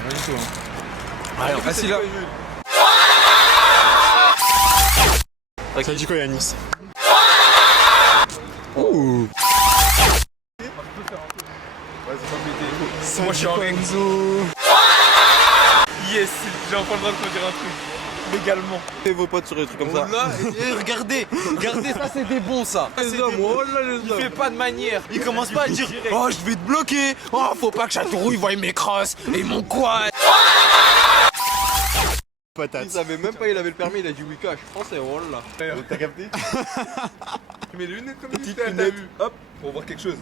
Rien du tout. Hein. Allez, facile là. Ça dit quoi Yanis? Ouh. Moi je suis en Renzo. Yes, j'ai enfin le droit de te dire un truc. Légalement. Et vos potes sur des trucs comme ça. Là, regardez, ça c'est des bons ça. Les hommes, oh là les Il hommes. fait pas de manière. Il commence pas à dire oh je vais te bloquer. Oh faut pas que Châteauroux il voie mes crosses et mon quad. Patate. Il savait même pas il avait le permis, il a dit oui cash. Français, oh là. T'as capté? Tu mets les lunettes comme Petite t'as lunette. vu. Hop, pour voir quelque chose.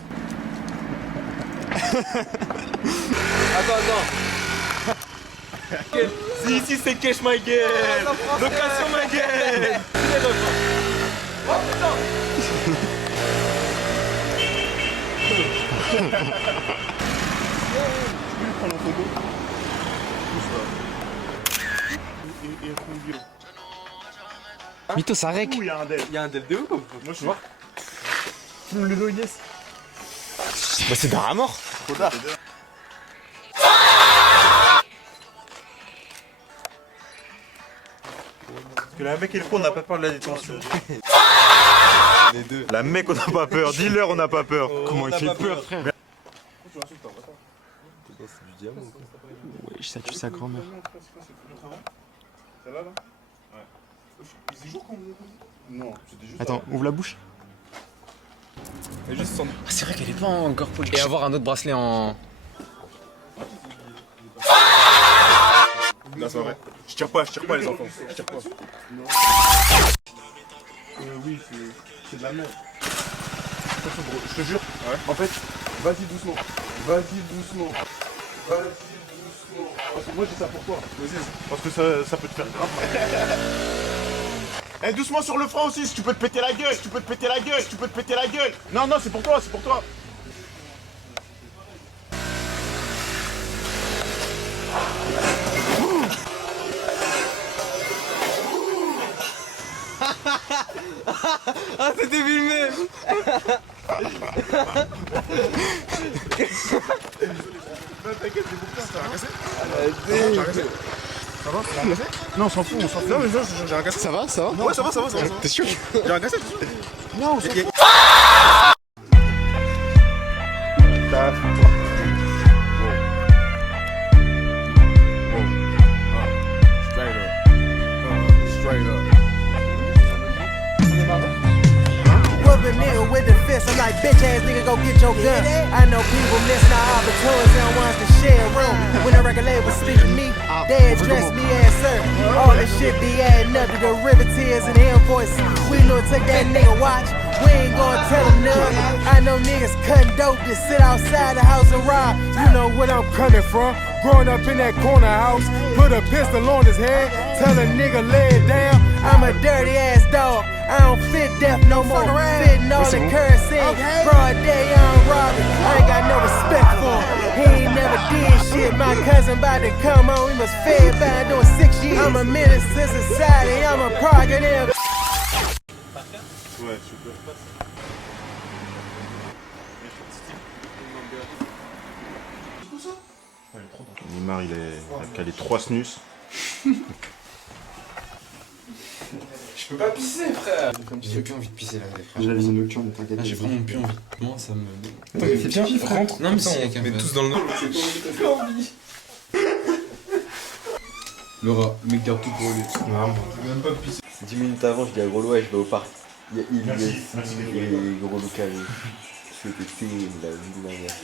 Attends. Si ici c'est cash my gueule. Location ma gueule. Oh putain. Mito ça rec. Il y a un del de ouf. Moi je suis mort. Le dos Inès. Bah c'est d'art à mort. Trop tard. Parce que la mec et le pro on n'a pas peur de la détention. Les deux. La mec on n'a pas peur, dis-leur on n'a pas peur. Comment il fait peur frère? C'est du diamant. Wesh ça tue sa grand-mère. Celle-là là? Ouais. C'est jour qu'on Non, c'était juste. Attends, ouvre la bouche. Juste son. Ah, c'est vrai qu'elle est pas encore polie. Et avoir un autre bracelet en. Non, c'est pas vrai. Je tire pas les enfants. Je tire pas. Oui, c'est de la merde. Attention gros, je te jure. Ouais. En fait, vas-y doucement. Parce que moi j'ai ça pour toi. Vas-y. Parce que ça peut te faire grave. Eh doucement sur le front aussi, si tu peux te péter la gueule, Non, c'est pour toi, Ah c'était filmé. T'inquiète, j'ai beaucoup de temps, t'as rien cassé? Ça va? T'as rien cassé? Non, on s'en fout. Non, mais j'ai rien cassé. Ça va? Ouais, ça va. T'es sûr? J'ai rien cassé, t'es sûr? Non, on s'en fout. Whoop a nigga with the fist, I'm like, bitch ass nigga, go get your gun. I know people missing our opportunities, they don't want us to share room. When the record label speak to me, they address me as sir. All this shit be adding up to derivatives and invoices. We know take that nigga watch, we ain't gonna tell him none. I know niggas cutting dope to sit outside the house and rob. You know what I'm coming from. Growing up in that corner house, put a pistol on his head, tell a nigga lay it down. I'm a dirty ass dog. I don't fit death no more. Fitting all the currency. Broad day, I'm robbing. I ain't got no respect for him. He ain't never did shit. My cousin about to come on. We was fed by doing 6 years. I'm a menace to society. I'm a prerogative. Ouais, super. Neymar, il a calé 3 snus. Je peux pas pisser, frère. J'ai plus envie de pisser là, frère. J'ai la vision nocturne, t'inquiète. Ah, j'ai vraiment plus envie. Moi, ça me. Attends, mais fais bien, rentre. Non, mais si, il y a met tous dans le nord. Laura, mec, garde tout pour lui. Non, Même pas de pisser. 10 minutes avant, je dis à Gros ouais, je vais au parc. Il y a Merci, et Gros Loup carré. C'était terrible la vie de ma mère.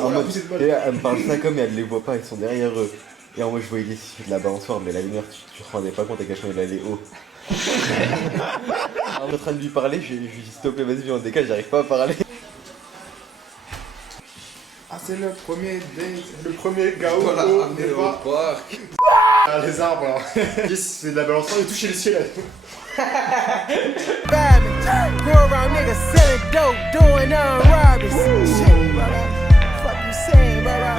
En mode, et là, elle me parle ça comme et elle les voit pas, ils sont derrière eux. Et en moi je voyais de la balançoire, mais la lumière, tu te rendais pas compte à quel point il allait haut. Alors, en train de lui parler, je lui dis stop, vas-y, viens en décale, j'arrive pas à parler. Ah, c'est le premier date, le premier gaou Voilà, au amener au débat. parc. Ah, les arbres, alors. Yes, c'est de la balançoire, il touche les ciels. Go around niggas selling dope, doing robberies. Shit, brother. Fuck you saying, brother?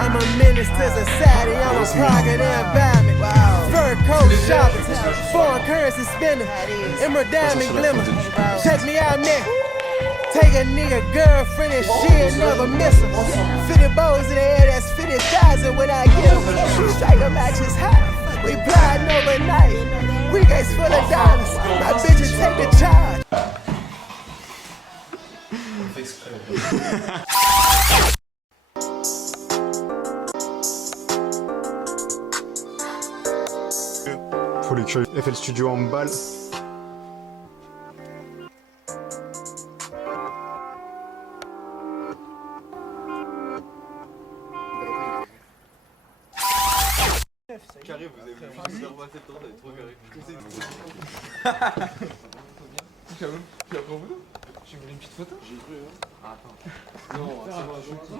I'm a menace to society. I'm a prerogative environment. Fur coat shopping, foreign currency spending, emerald diamond glimmer. Check me out, nigga. Take a nigga girlfriend and she'll never miss her. 50 bows in the air, that's 50 100,000 when I get 'em. We strike a match is hot. We plotting overnight. We guys full of dollars. My bitches take the charge. Faut les que FL Studio en balle. Carré, vous avez vu super mal cette tour, elle est trop carré. Tu as pris en photo? J'ai voulu une petite photo? J'ai cru, hein. Ah, attends. Non,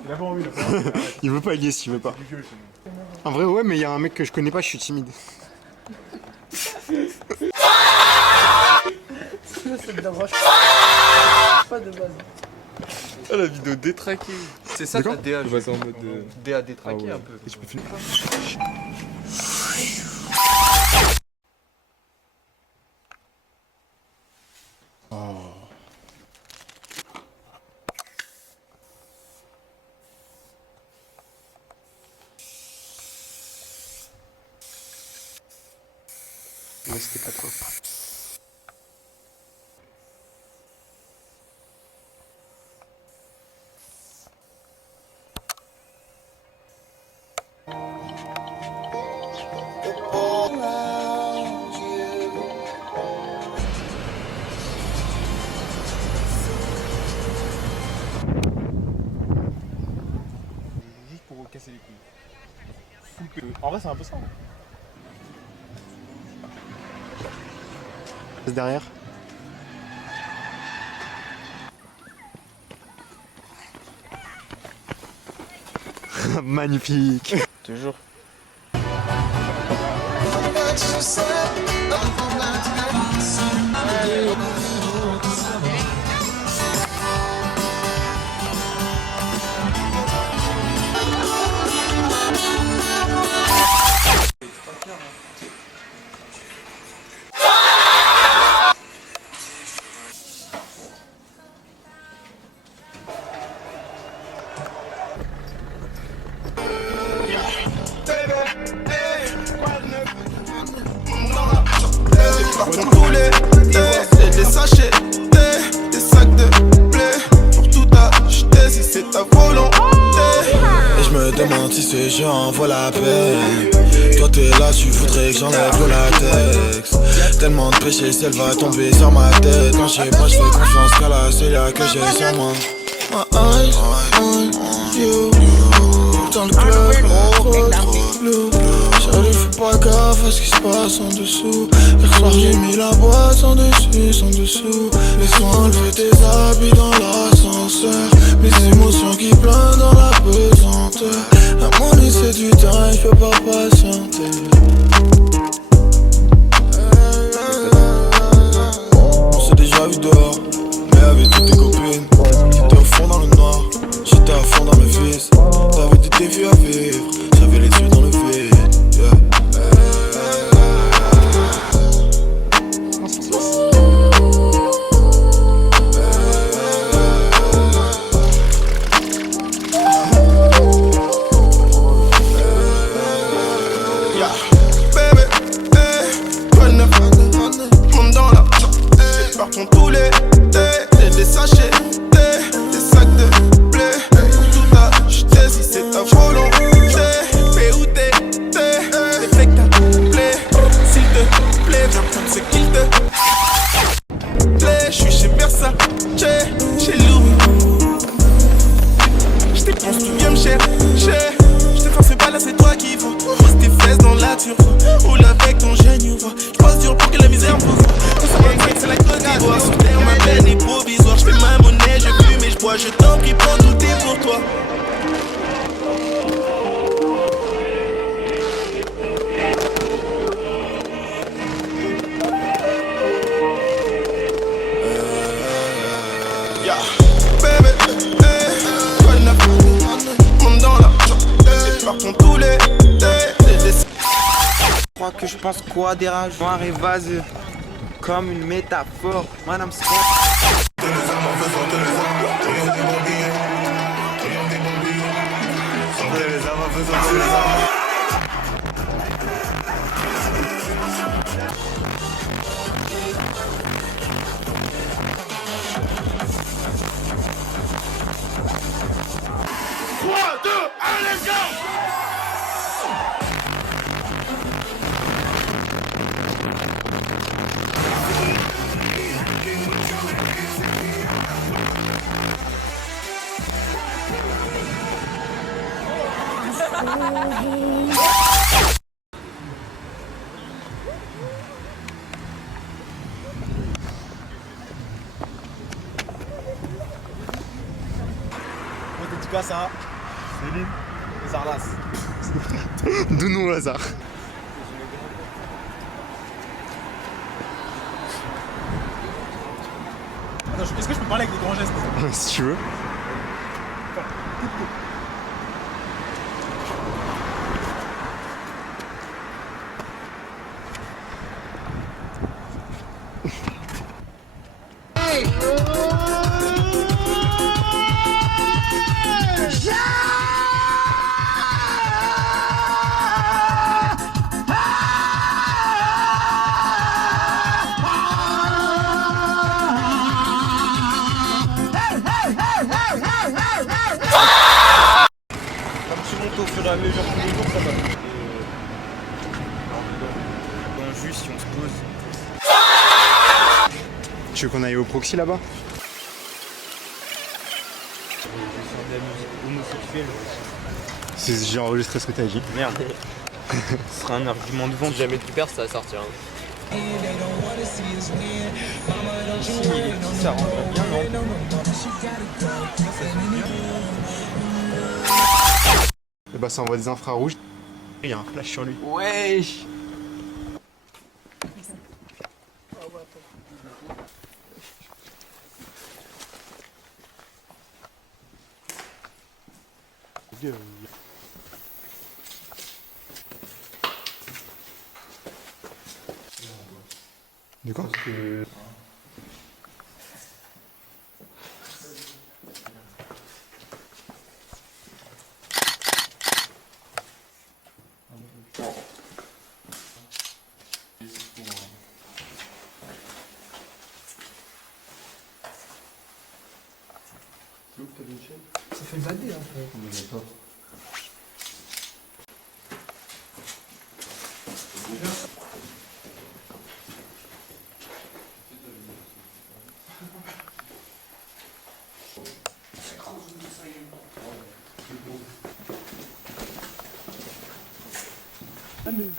Il a pas envie, il a pas envie. Il veut pas, Elias, il veut pas. En vrai, ouais, mais il y a un mec que je connais pas, je suis timide. Pas de base. Ah, la vidéo détraquée. C'est ça ta DA, je vois ça en mode DA détraqué un peu. Et tu peux filmer. Ouais, c'était pas trop. Juste pour casser les couilles. En vrai, c'est un peu ça. Derrière. Magnifique. Toujours. Tous les c'est des sachets, des sacs de blé pour tout acheter si c'est ta volonté. Et je me demande si ce jeu en vaut la peine. Toi t'es là, tu voudrais que j'enlève le latex. Tellement de péché, elle va tomber sur ma tête. Quand je sais pas, je fais confiance qu'à la seule que j'ai sur moi. My eyes on you. Dans le club, trop bleu. J'allais, fais pas gaffe à ce qui se passe en dessous. Hier soir j'ai mis la boîte sans dessus, sans dessous. Laisse-moi enlever tes habits dans l'ascenseur. Mes émotions qui planent dans la pesanteur. La monnaie c'est du temps, je peux pas patienter. On s'est déjà vu dehors, mais avec toutes tes copines. J'étais au fond dans le noir, j'étais à fond dans mes fils. T'avais des défis à vivre, j'avais les yeux dans le vide. Yeah. Partons tous les des sachets, des sacs de blé pour tout acheter si c'est ta volonté. Fais où t'es, les mecs t'appelés. S'il te plaît, viens prendre ce qu'il te plaît. J'suis chez Versace, chez Louis. J'dépense, tu viens me chercher. J'te force pas là, c'est toi qui vois. Pose tes fesses dans la turque, roule avec ton génie. J'pose dur pour que la misère pousse. C'est la Côte d'Ivoire, sur terre ma peine est provisoire. J'fais ma monnaie, je fume et j'bois. Je t'en prie, prends tout est pour toi. Yeah, baby, quoi de neuf? Monte dans la partons tous les Je crois que je pense quoi des rages noir et vaseux comme une métaphore. Madame Scott. les armes. avoir besoin de ces armes. On dédicace à Céline et Zarlas. D'où nous au hasard. Attends, est-ce que je peux parler avec des grands gestes? Si tu veux. Comme tu montes au fur et à mesure tous les jours, ça va. Dans juste si on se pose. Tu veux qu'on aille au proxy là-bas? Je sens de la musique homosexuelle. J'ai enregistré ce que t'as dit. Merde. Ce sera un argument de vente. Si jamais tu perds, ça va sortir. Ici, il est petit, ça rentre bien, non? Et bah ça envoie des infrarouges. Il y a un flash sur lui. Wesh. De quoi? Ça fait bader un peu.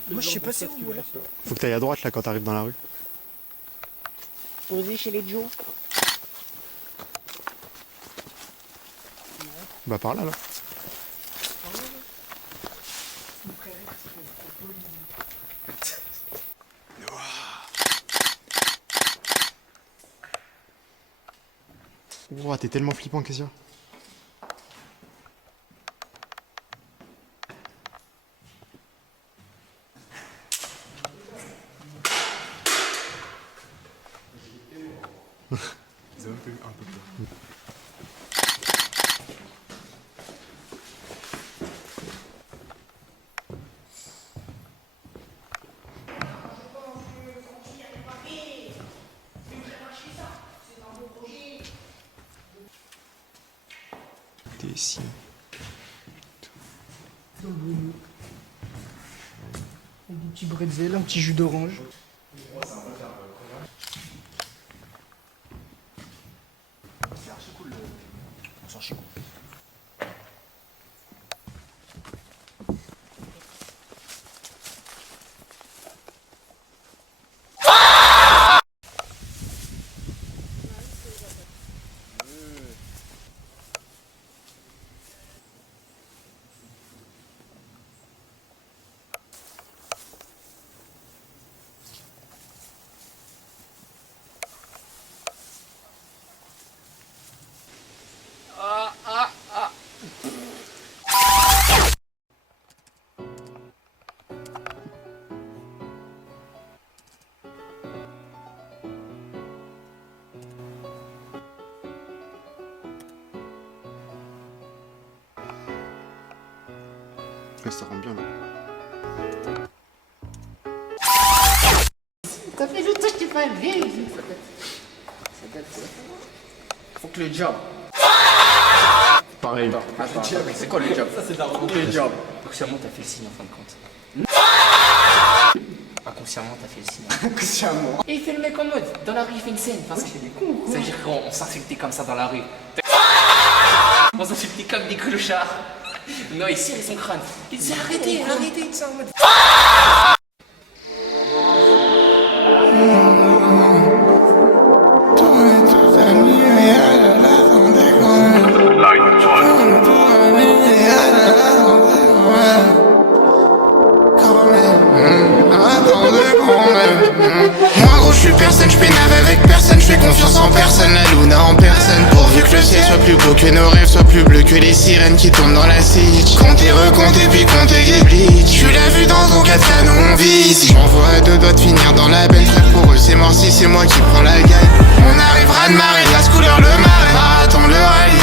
Moi je sais pas c'est où là. Faut que t'ailles à droite là quand t'arrives dans la rue. Posé chez les Joe. Bah par là là. Ouah, t'es tellement flippant, qu'est-ce qu'il y a? T'es ici. Avec des petits bretzels, un petit jus d'orange. Après, ça rend bien là. Ça fait longtemps que je t'ai pas vu. Ça date. Faut que le job. Pareil. Attends, c'est quoi le job? Ça c'est d'argent. Le job. Inconsciemment t'as fait le signe en fin de compte. Inconsciemment t'as fait le signe. Inconsciemment. Et il fait le mec en mode, dans la rue il fait une scène. Enfin, c'est des cons. Ça veut dire qu'on s'insultait comme ça dans la rue. On s'insultait comme des clochards. Non, il serre son crâne. Il dit arrêtez, arrêtez, ça en mode. Moi gros je suis personne, je pénave avec personne, je fais confiance en personne, la luna en personne. Pourvu que le ciel soit plus beau que nos rêves, soit plus bleu que les sirènes qui tombent dans la sitch. Comptez, recomptez, puis comptez des blitz. Tu l'as vu dans ton 4 canon on vise. J'envoie à 2 doigts de finir dans la benne. Frère pour eux c'est mort si c'est moi qui prends la gagne. On arrivera de marée, la couleur le marais. Marathon le rallye.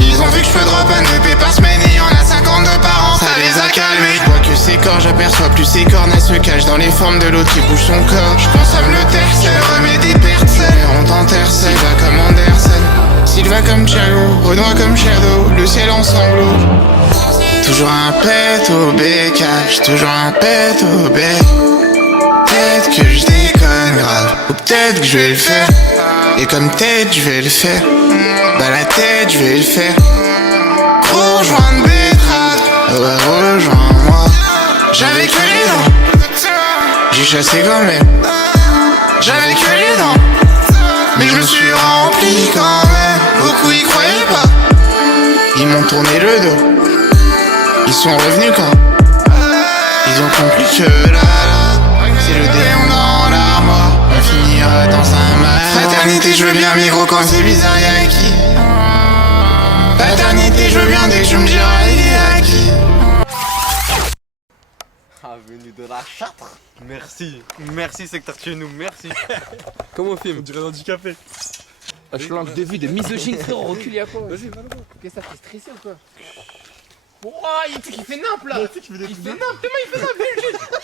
Ils ont vu que je peux drop un EP par semaine et y'en a 52 par an, ça les a calmés. Je vois que ses corps, j'aperçois plus ses cornes. Elle se cache dans les formes de l'autre qui bouge son corps. Je consomme le terre, je remets des personnes. On t'enterre seul, va comme Anderson. Sylvain comme Thiago, Renoir comme Shadow. Le ciel en sanglots. Toujours un pet au bécage, toujours un pet au bec. Peut-être que je déconne grave, ou peut-être que je vais le faire. Et comme tête, je vais le faire. Bah la tête, je vais le faire. Rejoindre betterave, ouais rejoins-moi. J'avais que les dents, j'ai chassé comme elle. J'avais que les dents, mais je me suis rempli quand même. Beaucoup y croyaient pas, ils m'ont tourné le dos. Ils sont revenus quand ils ont compris que là, c'est le démon dans l'armoire. On finira dans un mal. Fraternité, je veux bien, mais gros quand c'est bizarre, y'a qui? Paternité, je veux bien, dès que je me dirai y'a qui? Avenue de la Châtre. Merci. Merci secteur chez nous, merci. Comment on filme? On dirait un handicapé. Je lance de vie de misogyne, frère, recule y'a quoi? Vas-y, va là-bas. Qu'est-ce que ça fait stresser ou quoi? Ouah, il fait nimp là! Il fait nimp, demain il fait nimp!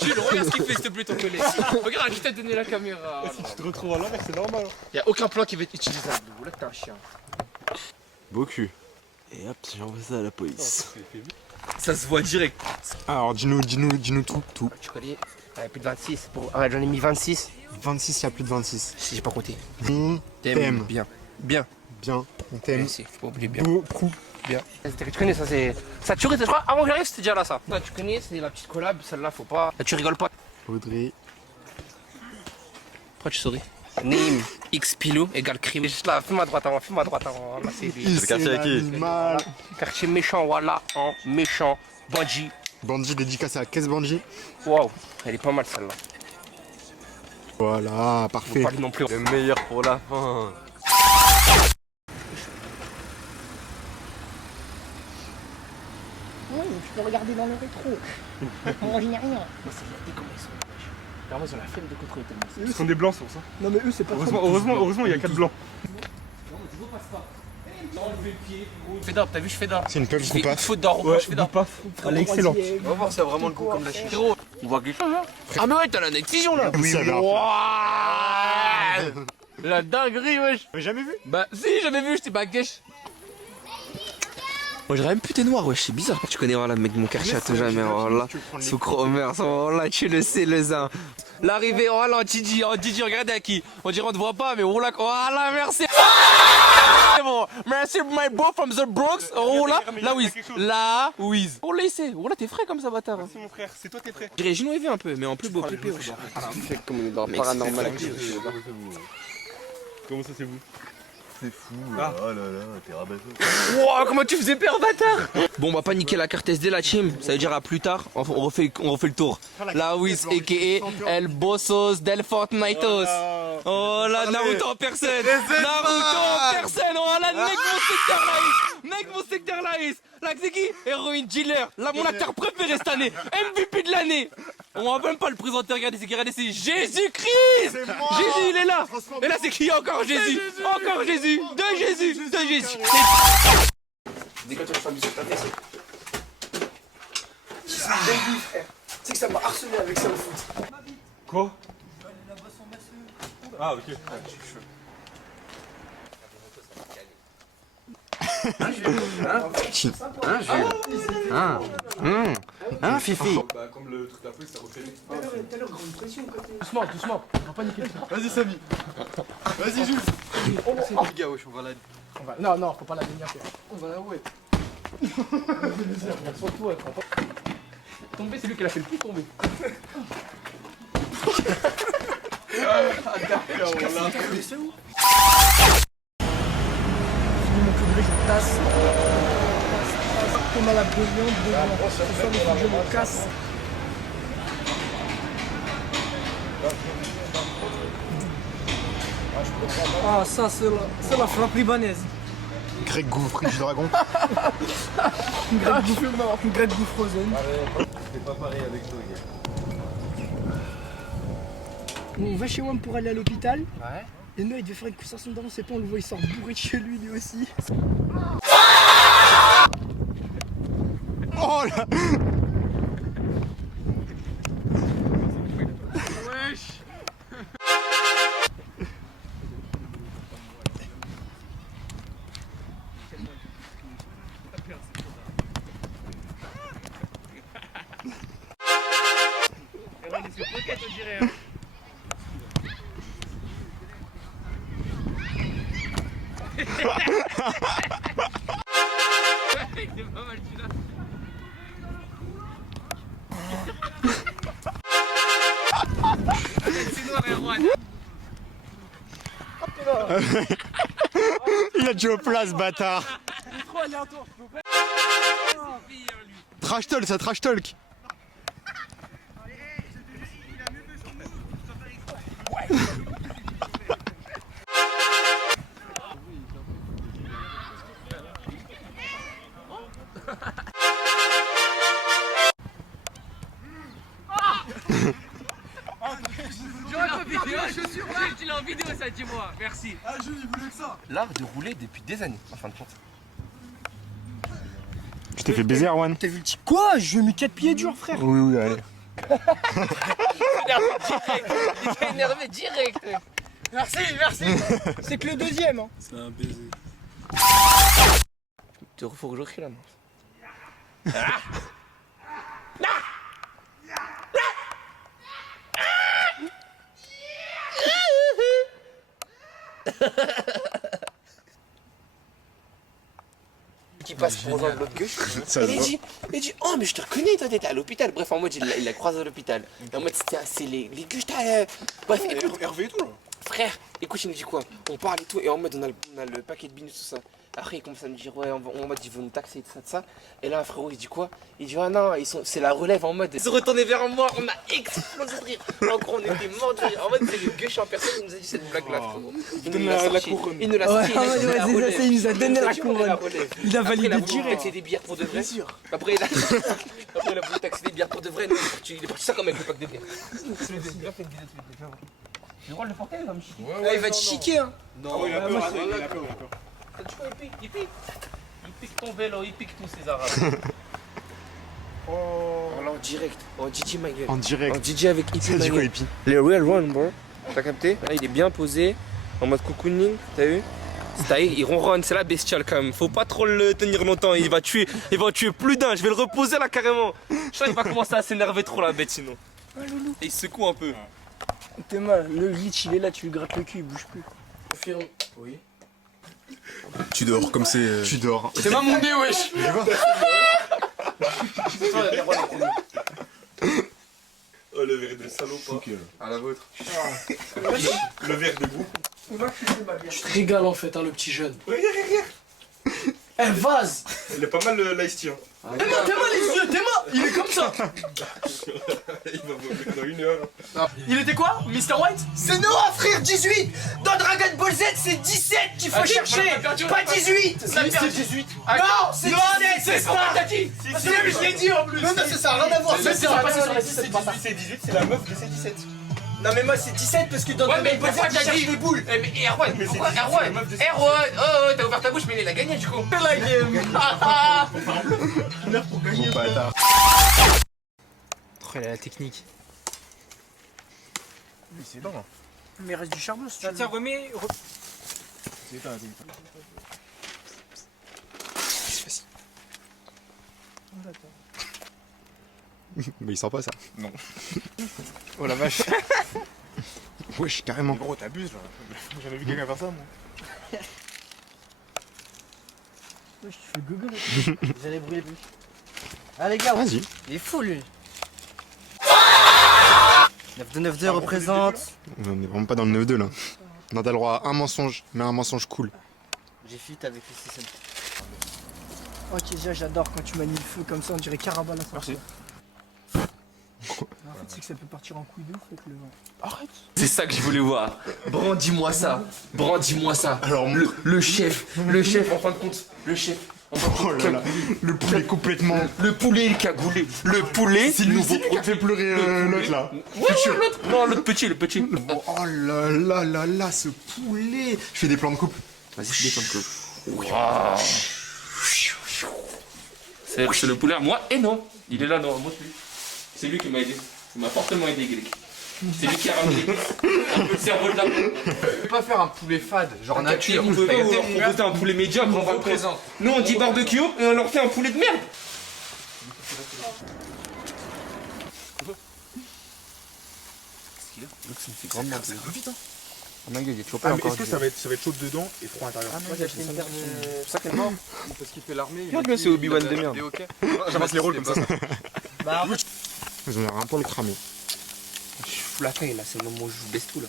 Jules, regarde ce qu'il fait s'il te plaît ton collègue! Regarde qui t'a donné la caméra! Si tu te retrouves à l'envers, c'est normal. Y'a aucun plan qui va être utilisable, là t'es un chien. Beau cul. Et hop, j'envoie ça à la police. Ça se voit direct. Alors, dis-nous tout. Tu connais? Plus de 26. Arrête, j'en ai mis 26. 26, il y a plus de 26. Si j'ai pas compté. On t'aime. Bien. Bien. Bien, on t'aime. Merci, faut pas oublier bien. Beaucoup. Bien. Tu connais ça, c'est. Ça tu je crois, avant que j'arrive, c'était déjà là ça. Ça, tu connais, c'est la petite collab, celle-là, faut pas. Là, tu rigoles pas. Audrey. Pourquoi tu souris? Name X Pilou égale crime. Juste là, fais-moi droite avant, fais-moi droite avant. Là, c'est lui. Le quartier à qui? Mal. Quartier méchant, voilà, hein, méchant. Bandit. Bandit dédicace à Caisse Bandit. Waouh, elle est pas mal celle-là. Voilà, Faut parfait. pas lui non plus. Le meilleur pour la fin. Oui, je peux regarder dans le rétro. Moi, je n'ai rien. Mais c'est regardez comment ils sont. Vraiment, ils ont la flemme de contrôler tellement. Ils sont des blancs, c'est pour ça. Non mais eux c'est pas Heureusement, il y a 4 blancs. Feda, t'as vu, je fais d'or. C'est une pub qu'on passe. Faute d'or, Ouais, je fais d'or. Elle est excellente. On va voir si ça a vraiment le goût comme la chine. Frérot, on voit quelque chose, hein. Ah, mais ouais, t'as la night vision là. Oui, oui. Wouah, la dinguerie, wesh. T'avais jamais vu? Bah, si, j'avais vu, j'étais baguesh. Moi, j'aurais même pu t'es noir, wesh, c'est bizarre. Tu connais, voilà, mec, mon quartier à tout jamais, voilà. Soukromer, voilà, tu le sais, le zin. L'arrivée, voilà, Didi, regardez à qui. On dirait on te voit pas, mais voilà, merci. C'est bon, merci, my bro from the Bronx. Oh là, la Wiz, la Wiz. Oh là, c'est, oh là, t'es frais comme ça, bâtard. C'est mon frère, c'est toi tes frères. Je dirais Gino un peu, mais en plus beau pépé, wesh. Comme on est dans paranormal. Comment ça, c'est vous? C'est fou. Oh là là, t'es rabattu. Wow, comment tu faisais peur, bâtard. Bon, on va pas niquer la carte SD, la team. Ça veut dire à plus tard. On refait le tour. La Wiz, a.k.a. El Bossos del Fortniteos. Oh là, Naruto en personne. Naruto en personne. Oh là, mec, mon secteur laïs. Là, c'est qui? Héroïne dealer. Là, mon acteur préféré cette année. MVP de l'année. On va même pas le présenter. Regardez, c'est Jésus-Christ. Jésus, il est là. Et là, c'est qui? Encore Jésus. Encore Jésus. De Jésus. c'est une dinguerie, frère. Tu sais que ça m'a harcelé avec ça au foot. Quoi? Ah, ok. Fifi. Bah, comme le truc de la police, ça refait. Tout à l'heure, une pression côté. Doucement, on va pas niquer le truc. Vas-y, Samy. Vas-y, Jules. Les gars, wesh, on va la. Non, faut pas la déniaper. On va l'avouer. Surtout, elle prend pas. Tomber, c'est lui qui l'a fait le plus tomber. C'est où? Mon coup de je tasse. Comme à la bouillon, ce soir, je me casse. Ah, ça, c'est la frappe libanaise. Greg Gouffre du Dragon. Greg Gouffrozen. C'est pas pareil avec toi, gars. On va chez WAM pour aller à l'hôpital. Ouais. Et nous, il devait faire une conversation d'avant, c'est pas, on le voit, il sort bourré de chez lui, lui aussi. Oh là. Il a joué au place, bâtard. Trash talk, ça trash talk. Tu l'as en vidéo ça, dis-moi, merci. Ah, Jules, il voulait que ça. L'art de rouler depuis des années, en fin de compte. Je t'ai fait baiser, Erwan. T'as vu le petit quoi? Je lui ai mis 4 pieds durs, frère. Oui, allez. Il s'est énervé direct. Merci. C'est que le deuxième. Hein. C'est un baiser. Faut que je crie là. Qui passe pour de l'autre gauche. Il dit oh mais je te reconnais, toi t'étais à l'hôpital. Bref, en mode il l'a croisé à l'hôpital. En mode c'est les gauches, bref, écoute, Hervé et tout là. frère, écoute, il nous dit quoi? On parle et tout, et en mode on a le paquet de billets, tout ça. Après il commence à nous dire ouais, en mode ils vont nous taxer de ça. Et là un frérot il dit quoi? Il dit ah non, c'est la relève en mode. Ils se retournaient vers moi, on a explosé de rire. En gros on était morts de rire. En mode c'est le gueuche en personne qui nous a dit cette blague là, frérot. Il nous l'a sorti. Il nous l'a sorti. Il nous a donné la couronne. Il a validé direct. C'est des bières pour de vrai. Après il a voulu taxer des bières pour de vrai. Il est parti ça comme avec le pack de bière. J'ai le droit de le porter, il va me chiquer. Il va te chiquer, hein. Non, il a peur, il a peur. Tu vois, il pique ton vélo, il pique tous ces arabes. Oh là en direct, en DJ ma gueule. En direct. En DJ avec Hippie C'est ma du quoi, gueule. Hippie? Les real one bro. T'as capté? Là il est bien posé, en mode cocooning, t'as vu? Il ronronne, c'est la bestiale quand même. Faut pas trop le tenir longtemps, il va tuer plus d'un. Je vais le reposer là carrément. Je sens qu'il va commencer à s'énerver trop la bête sinon. Et il secoue un peu. T'es mal, le glitch il est là, tu lui grattes le cul, il bouge plus. Confirme. Oui. Tu dors comme c'est. Tu dors. C'est ma mondé, wesh. Oh le verre de salopard. À la vôtre. Le verre de goût. Tu te régales en fait, hein, le petit jeune. Eh, vase. Il est pas mal l'ice tea. T'es mal les yeux, il est comme ça. Il va vomir dans 1 heure. Il était quoi, Mr. White? C'est Noah, frère, 18. Dans Dragon Ball Z, c'est 17 qu'il faut chercher, pas 18. C'est 18. Non, c'est 17, c'est ça. Je l'ai dit en plus. Non, c'est ça, rien à voir. C'est passé sur la 17. C'est 18, c'est la meuf de ces 17. Non, mais moi, c'est 17 parce que dans Dragon Ball Z, tu cherches les boules. Mais Erwan, pourquoi Erwan, oh, t'as ouvert ta bouche, mais il a gagné du coup. La game. Bon bâtard. après la technique. Mais c'est éteint là. Mais il reste du charbon si tu veux. Tiens, remets. C'est éteint, c'est éteint. Mais il sent pas ça. Non. Oh la vache. Wesh, carrément. Gros, t'abuses là. J'ai jamais vu quelqu'un faire ça, moi. Ouais, je te fais gogo. Vous allez brûler plus. Ah les gars, Vas-y. il est fou lui. 9-2 représente. On est vraiment pas dans le 9-2 là. On a le droit à un mensonge, mais un mensonge cool. J'ai fit avec le système. Ok, déjà j'adore quand tu manies le feu comme ça, on dirait Carabala. Merci. En fait, c'est que ça peut partir en couille de ouf avec le vent. Arrête. C'est ça que je voulais voir. Brandis-moi ça. Brandis-moi ça. Alors, Le chef en fin de compte. Le chef. En fin de compte, oh là là, le poulet complètement. Le poulet cagoulé. Le poulet. C'est lui qui a fait pleurer l'autre là. Ouais, l'autre. Non, l'autre petit, le petit. Oh là là là là, ce poulet. Je fais des plans de coupe. Vas-y, fais des plans de coupe. Waouh. C'est le poulet à moi et non. Il est là, non, moi plus. C'est lui qui m'a aidé. Il m'a fortement aidé, Greg. C'est lui qui a ramené un peu le cerveau de la peau. On peut pas faire un poulet fade, genre nature. On peut pas leur proposer un poulet médiocre, on va le présenter. Nous on dit barbecue et on leur fait un poulet de merde. C'est grandement vite, hein. Oh my god, il est toujours Ah, pas mais encore. est-ce que ça va être chaud dedans et froid à l'intérieur? Moi j'ai acheté une paire de. C'est pour ça qu'elle est morte. Parce qu'il fait l'armée. Regarde-le, c'est Obi-Wan de merde. J'avance les rôles comme ça. Bah, Ils ont l'air un poil cramé. Je fous la taille là, c'est le moment où je baisse tout là.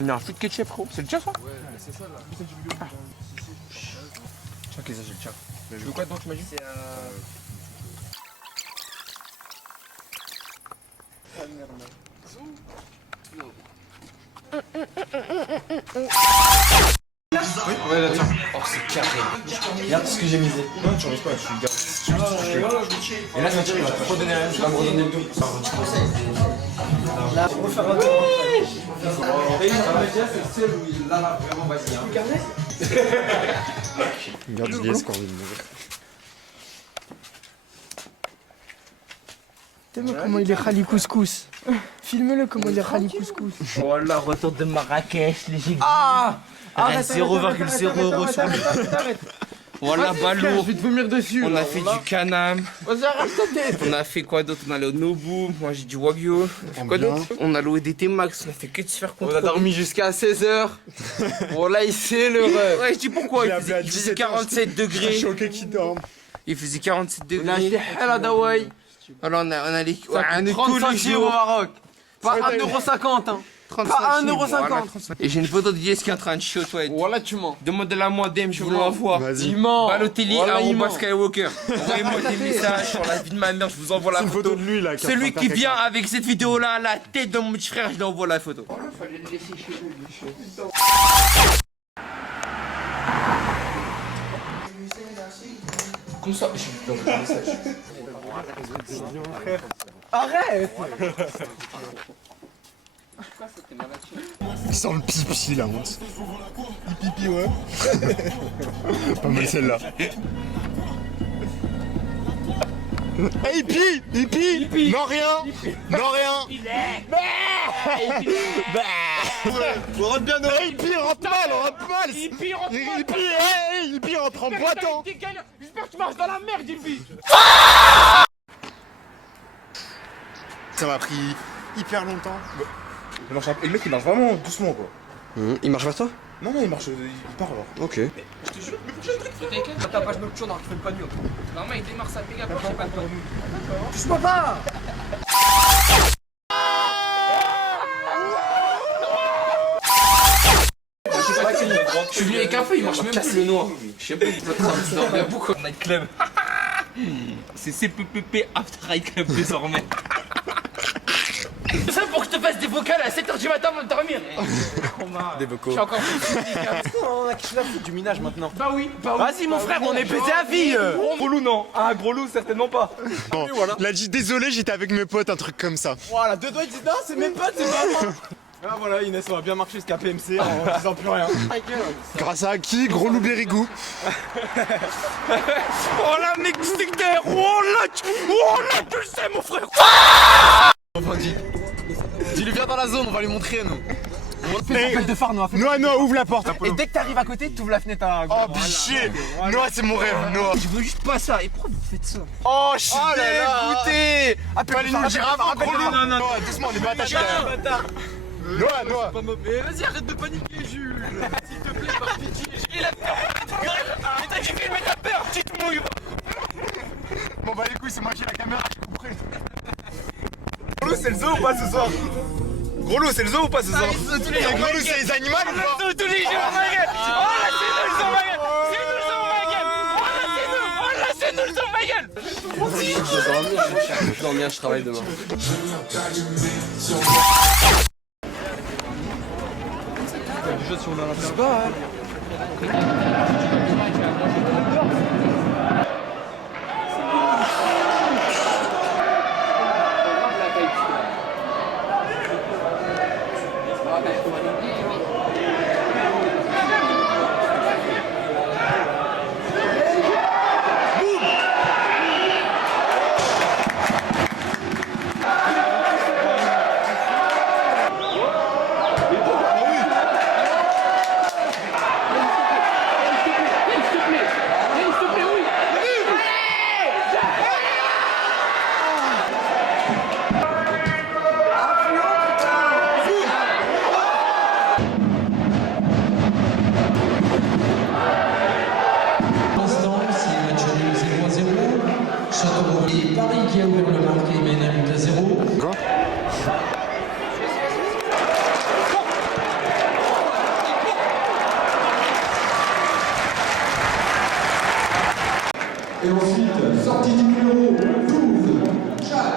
Il y a un feu de ketchup, gros. C'est le tien ça? Ouais, c'est ça là. Ok, ça c'est le tien. Tu veux quoi dedans, tu m'as dit? c'est Ouais, là, tiens. Oh, c'est carré. Regarde ce que j'ai misé. Non, tu riches pas, tu le gardes. Et là, ça veut dire qu'il va te redonner la même chose. Il va me redonner le double. là, on va faire un tour. Regarde JS quand il mourir. T'aimes comment il est rallye couscous. Filme-le comment il est rallye couscous. Voilà, retour de Marrakech, les gigs. Ah, Arrête, 0,0 euros sur le. Voilà, ballot. Je vais te vomir dessus. On a fait du Canam. Vas-y, arrête ta tête. On a fait quoi d'autre? On est allé au Nobu. Moi j'ai du Wagyu. Quoi d'autre? On a loué des T-Max. On a fait que de se faire On a contrôler. dormi jusqu'à 16h. Voilà, il sait le rêve. Ouais, je dis pourquoi. Il faisait 47 degrés. Choqué qui dorme. Il faisait 47 On a acheté degrés. hell à Dawai. Alors on a les. Ça on est coûte tous 35 les € au jours. Maroc. Pas 1,50 €, hein. 35 Pas centimes, 1,50 €. voilà, 35. Et j'ai une photo de Yes qui est en train de chier aux toilettes. Voilà, tu mens. Demandez-la moi DM, je vous l'envoie. Vas-y. Il ment. Balotelli Voilà, il arobase ment. Skywalker. Envoyez-moi des messages sur la vie de ma mère, je vous envoie la C'est une photo. photo de lui là. qui est en Celui train qui de faire vient caca. avec cette vidéo là, la tête de mon petit frère, je lui envoie la photo. Comme ça, je lui envoie un message. Arrête. Il sent le pipi la honte. Le pipi, ouais. Pas mal celle-là. Hey, hippie! Hippie! Non, rien! Non, rien! Rentre bien, non! Hey, hippie, rentre mal! Hippie, rentre mal! Hippie, rentre en boitant! J'espère que tu marches dans la merde, Hippie. Ça m'a pris hyper longtemps. Il marche et le mec il marche vraiment doucement quoi. Il marche vers toi? Non, il marche, il part alors. Ok. T'as pas nocturne, alors tu fais le pagnon. Normalement, il démarre sa méga je sais pas quoi. Touche-moi pas. Je suis venu avec un feu, il marche même plus le noir. Je sais pas, il peut dormir beaucoup. Night Club. C'est CPPP After Night Club désormais. C'est ça pour que je te fasse des vocales à 7h du matin avant de dormir. Des vocaux. Je suis encore On a quelque chose à foutre du minage maintenant. Bah oui. Vas-y, mon frère, on est pété à vie. Gros loup non. Ah, gros loup certainement pas. Bon, voilà. il a dit désolé, j'étais avec mes potes, un truc comme ça. Voilà, deux doigts, ils disent non, c'est mes potes, c'est pas moi. Ah voilà, Inès, on va bien marcher jusqu'à PMC en disant plus rien. Grâce à qui? Gros loup Bérigou. Oh la Mexicaine. Oh là, tu le sais mon frère. Enfin, dis-lui viens dans la zone, on va lui montrer nous. On fait de phare, Noah. Noah, ouvre la porte. Et dès que t'arrives à côté, t'ouvres la fenêtre à... Oh, biché. Noah, c'est mon rêve, Noah. Je veux juste pas ça. Et pourquoi vous faites ça? Oh, je suis dégoûté. Appelle-nous le girafe, rappelle-nous. Non. Noah, doucement, on est pas attachés derrière. Noah. Mais vas-y, arrête de paniquer, Jules. S'il te plaît, par pitié. Il a peur. Mais t'as dit filmer, t'as peur, petite mouille. Bon, bah les couilles, c'est moi qui ai la caméra, j'ai compris. Gros loup, c'est le zoo ou pas ce soir? Gros loup, c'est le zoo ou pas ce soir? Gros loup, c'est les animaux ou pas? Tous les jours, ma gueule. Oh là, c'est nous le zoo, ma gueule. C'est nous le zoo, ma gueule. Oh là, c'est nous le zoo, ma gueule. Je vais dormir, je travaille demain. Déjà, si on a l'intérêt. Paris qui a ouvert le marqué, mène un but à 0. Et ensuite, sortie du numéro 12, Chad,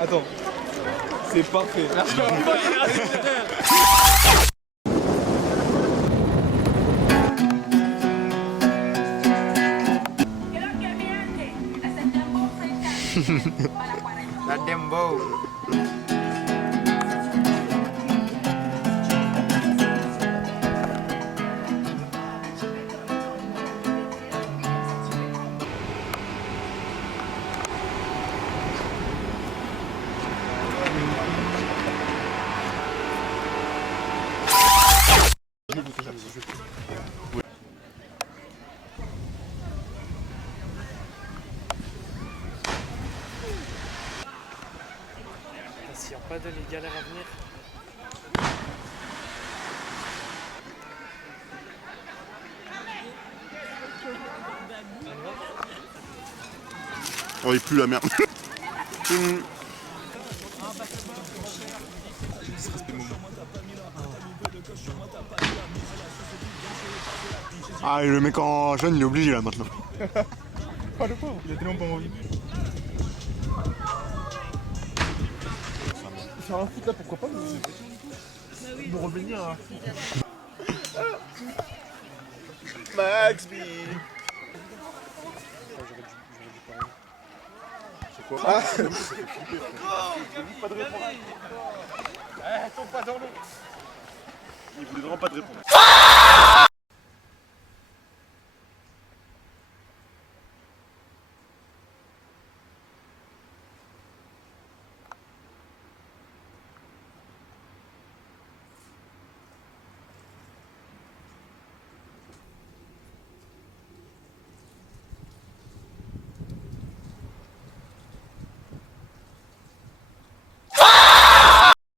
Attends, c'est parfait. La Dembo. S'il n'y a pas de les galères à venir. Oh, il pue la merde. Ah, le mec en jaune, il est obligé là maintenant. Oh le pauvre, il a tellement pas envie. Faire un foot là, pourquoi pas nous revenir là. Max B. C'est quoi? Ah. Pas de réponse. Tombe pas dans l'eau. Il voulait vraiment pas de réponse.